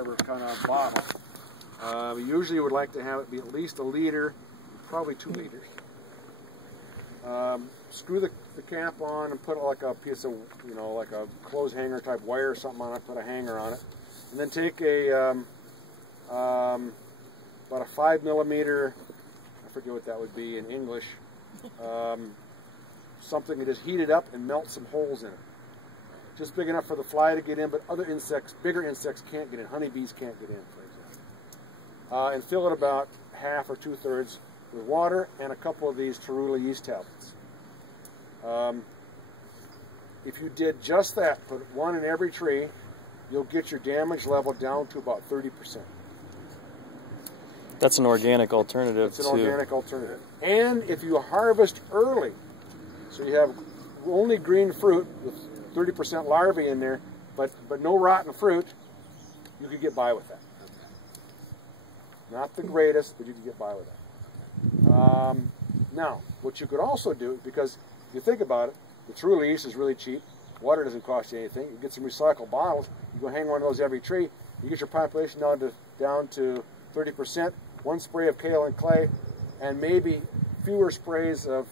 whatever kind of bottle. We usually would like to have it be at least 1 liter, probably 2 liters. Screw the cap on and put like a piece of, you know, like a clothes hanger type wire or something on it, put a hanger on it. And then take a, about a 5mm, I forget what that would be in English, something and just heat it up and melt some holes in it. Just big enough for the fly to get in, but other insects, bigger insects can't get in. Honeybees can't get in, for example. And fill it about 1/2 or 2/3 with water and a couple of these Tarula yeast tablets. If you did just that, put 1 in every tree, you'll get your damage level down to about 30%. That's an organic alternative. It's an organic alternative. And if you harvest early, so you have only green fruit with 30% larvae in there, but no rotten fruit, you could get by with that. Not the greatest, but you can get by with that. Now, what you could also do, because if you think about it, the Tarula yeast is really cheap. Water doesn't cost you anything. You get some recycled bottles. You go hang one of those every tree. You get your population down to 30%. 1 spray of kale and clay, and maybe fewer sprays of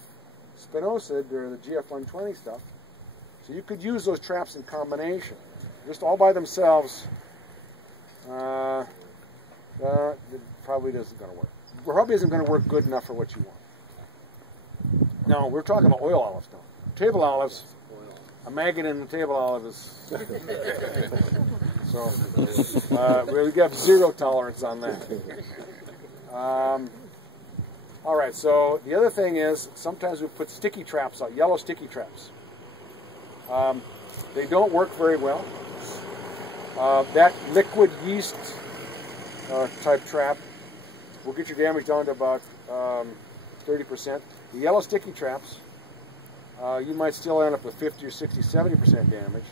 spinosad or the GF120 stuff. So you could use those traps in combination. Just all by themselves, it probably isn't going to work. It probably isn't going to work good enough for what you want. No, we're talking about oil olives now. Table olives, a maggot in the table olive is... so, we got 0 tolerance on that. All right, so the other thing is sometimes we put sticky traps out, yellow sticky traps. They don't work very well. That liquid yeast type trap will get your damage down to about 30%. The yellow sticky traps, you might still end up with 50 or 60, 70% damage.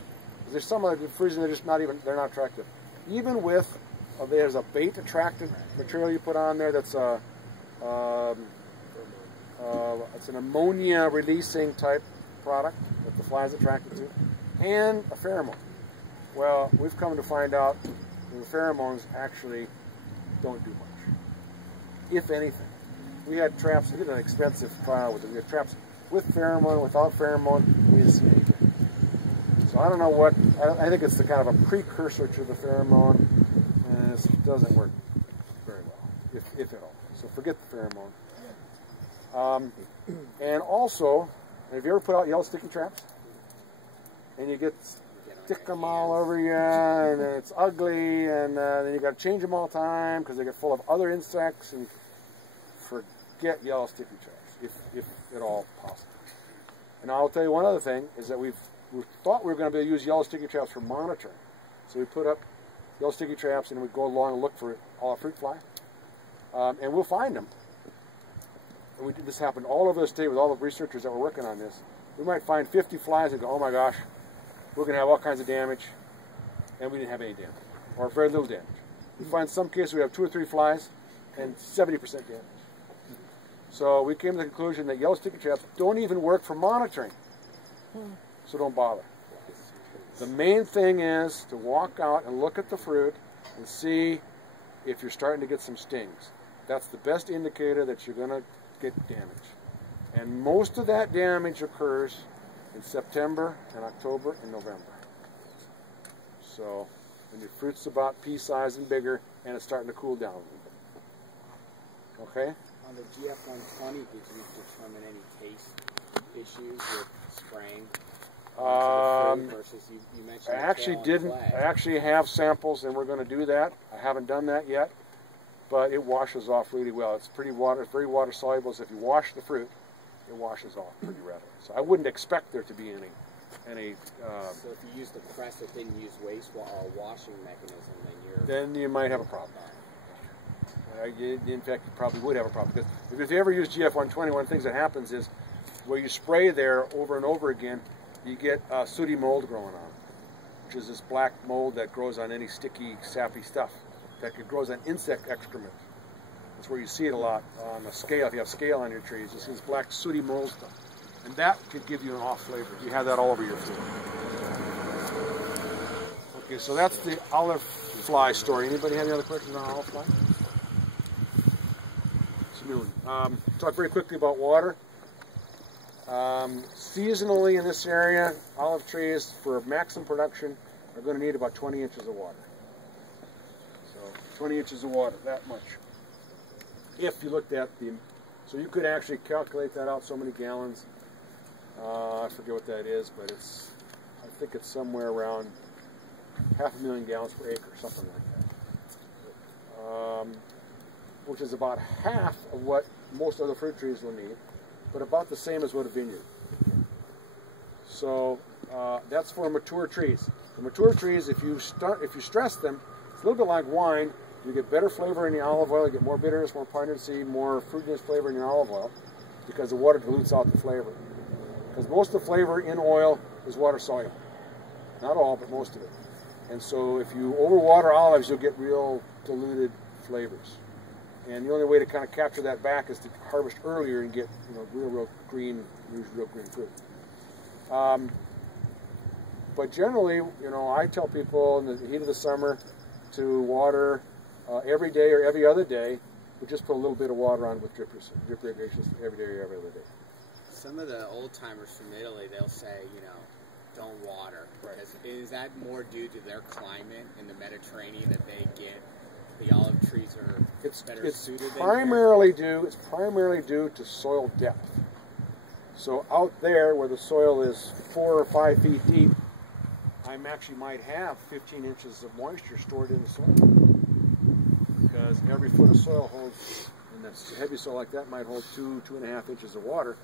There's some of the reason they're just not even, they're not attractive. Even with, there's a bait attractant material you put on there that's it's an ammonia releasing type product that the fly is attracted to, and a pheromone. Well, we've come to find out that the pheromones actually don't do much, if anything. We had traps, we did an expensive trial with them. We had traps with pheromone, without pheromone, we didn't see anything. So I don't know what, I think it's the kind of a precursor to the pheromone, and it doesn't work very well, if at all. So forget the pheromone. And also, have you ever put out yellow sticky traps? And you stick them all over you, and it's ugly, and then you got to change them all the time because they get full of other insects. And forget yellow sticky traps, if at all possible. And I'll tell you one other thing is that we thought we were going to be able to use yellow sticky traps for monitoring. So we put up yellow sticky traps, and we go along and look for all our fruit fly, and we'll find them. And this happened all over the state with all the researchers that were working on this. We might find 50 flies and go, oh my gosh, we're going to have all kinds of damage, and we didn't have any damage, or very little damage. We find some cases we have 2 or 3 flies and 70% damage. So we came to the conclusion that yellow sticky traps don't even work for monitoring, so don't bother. The main thing is to walk out and look at the fruit and see if you're starting to get some stings. That's the best indicator that you're going to get damage. And most of that damage occurs in September and October and November. So when your fruit's about pea size and bigger and it's starting to cool down a little bit. Okay? On the GF120, did you determine any taste issues with spraying? Versus you mentioned I actually didn't. I actually have samples, and we're going to do that. I haven't done that yet, but it washes off really well. It's very water soluble. So if you wash the fruit, it washes off pretty readily. So I wouldn't expect there to be any. So if you use the press that didn't use waste or a washing mechanism, then you might have a problem. In fact, you probably would have a problem, because if you ever use GF120, one of the things that happens is where you spray there over and over again, you get sooty mold growing on, which is this black mold that grows on any sticky, sappy stuff. In fact, it grows on insect excrement. That's where you see it a lot on the scale. If you have scale on your trees, you see this black sooty mold stuff. And that could give you an off flavor. You have that all over your food. Okay, so that's the olive fly story. Anybody have any other questions on olive fly? Talk very quickly about water. Seasonally in this area, olive trees for maximum production are going to need about 20 inches of water. So 20 inches of water, that much. If you looked at the, so you could actually calculate that out, so many gallons. I forget what that is, but it's, I think it's somewhere around 500,000 gallons per acre, something like that. Which is about half of what most other fruit trees will need, but about the same as what a vineyard. So that's for mature trees. For mature trees, if you stress them, it's a little bit like wine. You get better flavor in the olive oil, you get more bitterness, more pungency, more fruitiness flavor in your olive oil, because the water dilutes out the flavor. Because most of the flavor in oil is water soluble. Not all, but most of it. And so if you overwater olives, you'll get real diluted flavors. And the only way to kind of capture that back is to harvest earlier and get, you know, real green, use real green fruit. But generally, you know, I tell people in the heat of the summer to water every day or every other day, but just put a little bit of water on with drip irrigation every day or every other day. Some of the old timers from Italy, they'll say, you know, don't water. Right. Is that more due to their climate in the Mediterranean that they get? The olive trees are better suited. It's primarily due to soil depth. So out there where the soil is 4 or 5 feet deep, I actually might have 15 inches of moisture stored in the soil, because every foot of soil holds, and that's heavy soil like that might hold 2.5 inches of water.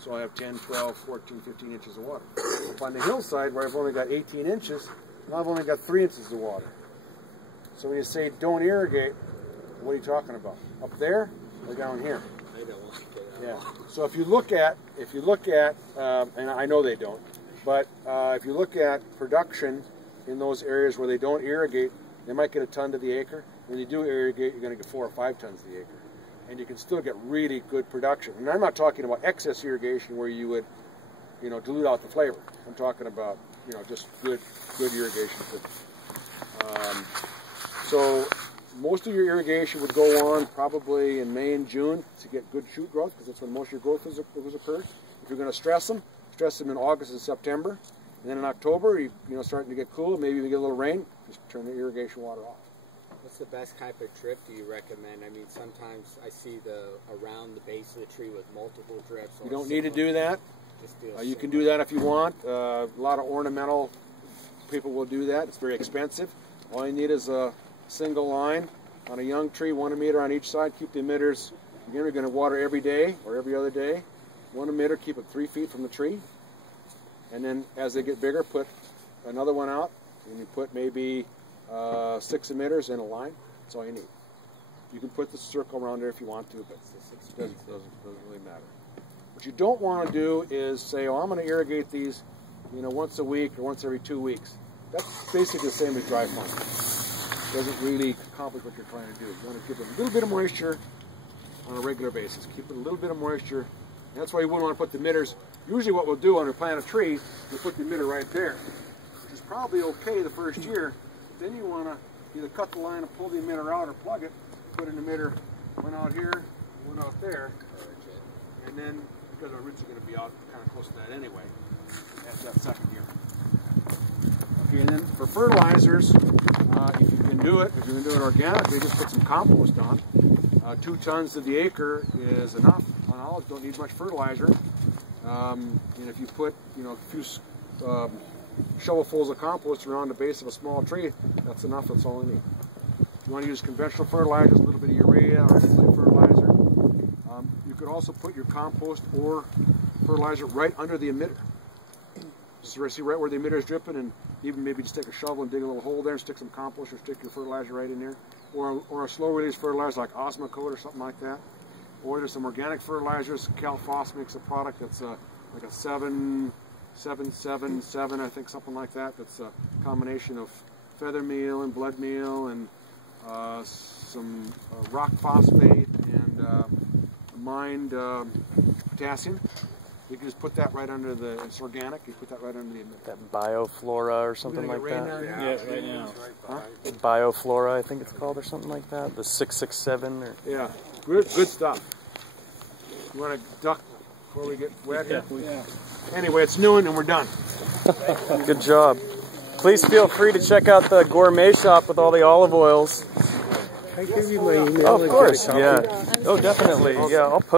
So I have 10, 12, 14, 15 inches of water. Up on the hillside where I've only got 18 inches, now I've only got 3 inches of water. So when you say don't irrigate, what are you talking about? Up there or down here? They don't want to get out. Yeah. So if you look at, and I know they don't, but if you look at production in those areas where they don't irrigate, they might get a ton to the acre. When you do irrigate, you're going to get 4 or 5 tons to the acre, and you can still get really good production. And I'm not talking about excess irrigation where you would, you know, dilute out the flavor. I'm talking about, you know, just good irrigation. So most of your irrigation would go on probably in May and June to get good shoot growth, because that's when most of your growth occurs. If you're going to stress them in August and September. And then in October, you know, starting to get cool, maybe you get a little rain, just turn the irrigation water off. What's the best type of drip do you recommend? I mean, sometimes I see around the base of the tree with multiple drips. You don't need to do that. Just do you can do that if you want. A lot of ornamental people will do that. It's very expensive. All you need is a single line on a young tree, 1 emitter on each side. Keep the emitters, again, you're going to water every day or every other day. 1 emitter, keep it 3 feet from the tree. And then as they get bigger, put another one out, and you put maybe 6 emitters in a line. That's all you need. You can put the circle around there if you want to, but it doesn't really matter. What you don't want to do is say, oh, I'm going to irrigate these, you know, once a week or once every 2 weeks. That's basically the same as dry farming. Doesn't really accomplish what you're trying to do. You want to give it a little bit of moisture on a regular basis. Keep it a little bit of moisture. And that's why you wouldn't want to put the emitters. Usually what we'll do when we plant a tree, we'll put the emitter right there, which is probably okay the first year. But then you want to either cut the line and pull the emitter out or plug it, put an emitter, one out here, one out there, and then, because our roots are going to be out kind of close to that anyway, that's that second year. Okay, and then for fertilizers, if you can do it, if you're going to do it organically, just put some compost on. 2 tons to the acre is enough. On olives, don't need much fertilizer. And if you put, you know, a few shovelfuls of compost around the base of a small tree, that's enough. That's all you need. If you want to use conventional fertilizers, a little bit of urea or clay fertilizer, you could also put your compost or fertilizer right under the emitter. So see right where the emitter is dripping, and even maybe just take a shovel and dig a little hole there and stick some compost or stick your fertilizer right in there. Or a slow release fertilizer like Osmocote or something like that. Or there's some organic fertilizers. CalPhos makes a product that's like a 777, I think, something like that. That's a combination of feather meal and blood meal and some rock phosphate and mined potassium. You can just put that right under the, it's organic, you put that right under the... That bioflora or something like that. Yeah, right now. Huh? Bioflora, I think it's called, or something like that. The 667 or... Yeah, good stuff. You want to duck before we get wet here? Yeah. Anyway, it's noon and we're done. Good job. Please feel free to check out the gourmet shop with all the olive oils. Can I give you my email? Oh, of course, yeah. Oh, definitely. Yeah, I'll post